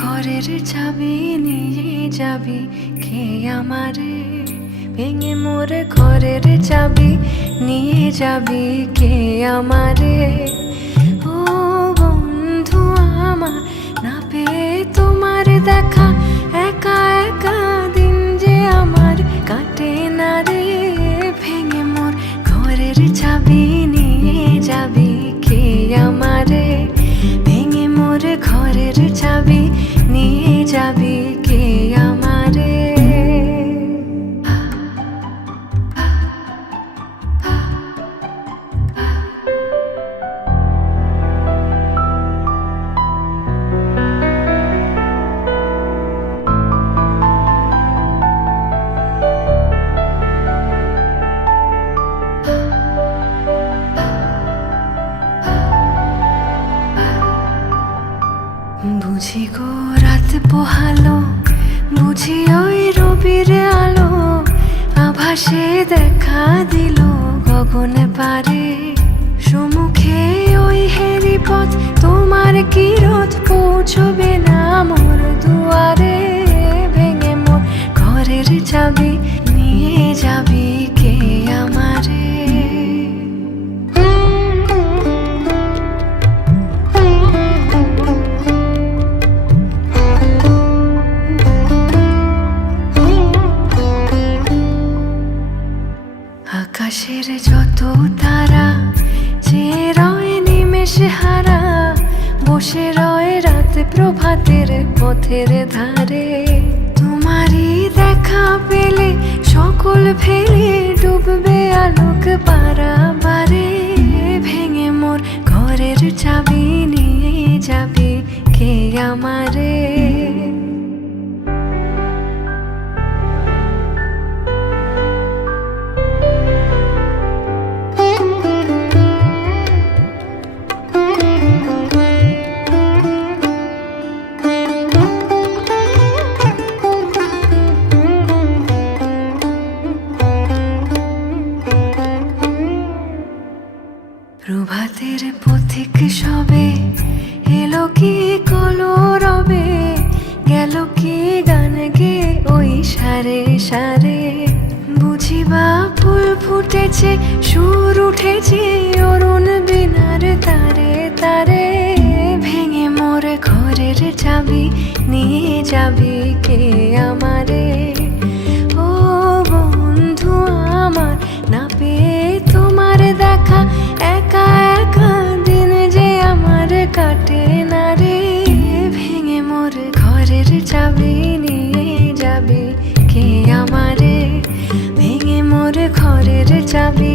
ঘরের চাবি নিয়ে যাবি কে আমারে, ভেঙে মোর ঘরের চাবি নিয়ে যাবি কে আমারে। ও বন্ধু আমার, না পেয়ে তোমার দেখা, একা একা দিন যে আমার কাটে না রে। ভেঙে মোর ঘরের চাবি নিয়ে যাবি কে আমারে, ভেঙে মোর ঘরের চাবি নিয়ে যাবি কে আমারে। বুঝি গো রাত পোহালো, বুঝি ওই রবির আলো, আভাসে দেখা দিল গগনে পারে। সম্মুখে ওই হেরি পথ, তোমার কি রথ পৌঁছবে না মোর দুয়ারে। ভেঙে মোর ঘরের চাবি নিয়ে যাবি কে আমারে। আকাশের যত তারা যে রয় নিমেষে হারা, বসে রয় রাত প্রভাতের পথের ধারে। তোমারই দেখা পেলে সকল ফেলে ডুববে আলোক পারাবারে। ভেঙে মোর ঘরের চাবি নিয়ে যাবি কে আমারে। প্রভাতের পথিক সবে এলো কি কলরবে, গেল কি গান গে ওই সারে সারে। বুঝিবা ফুল ফুটেছে, সুর উঠেছে অরুণ বিনার তারে তারে। ভেঙে মোর ঘরের চাবি নিয়ে যাবি কে আমারে। ও বন্ধু আমার, না পেয়ে তোমার দেখা, একা একা দিন যে আমার কাটে না রে। ভেঙে মোর ঘরের চাবি নিয়ে যাবি কে আমারে, ভেঙে মোর ঘরের চাবি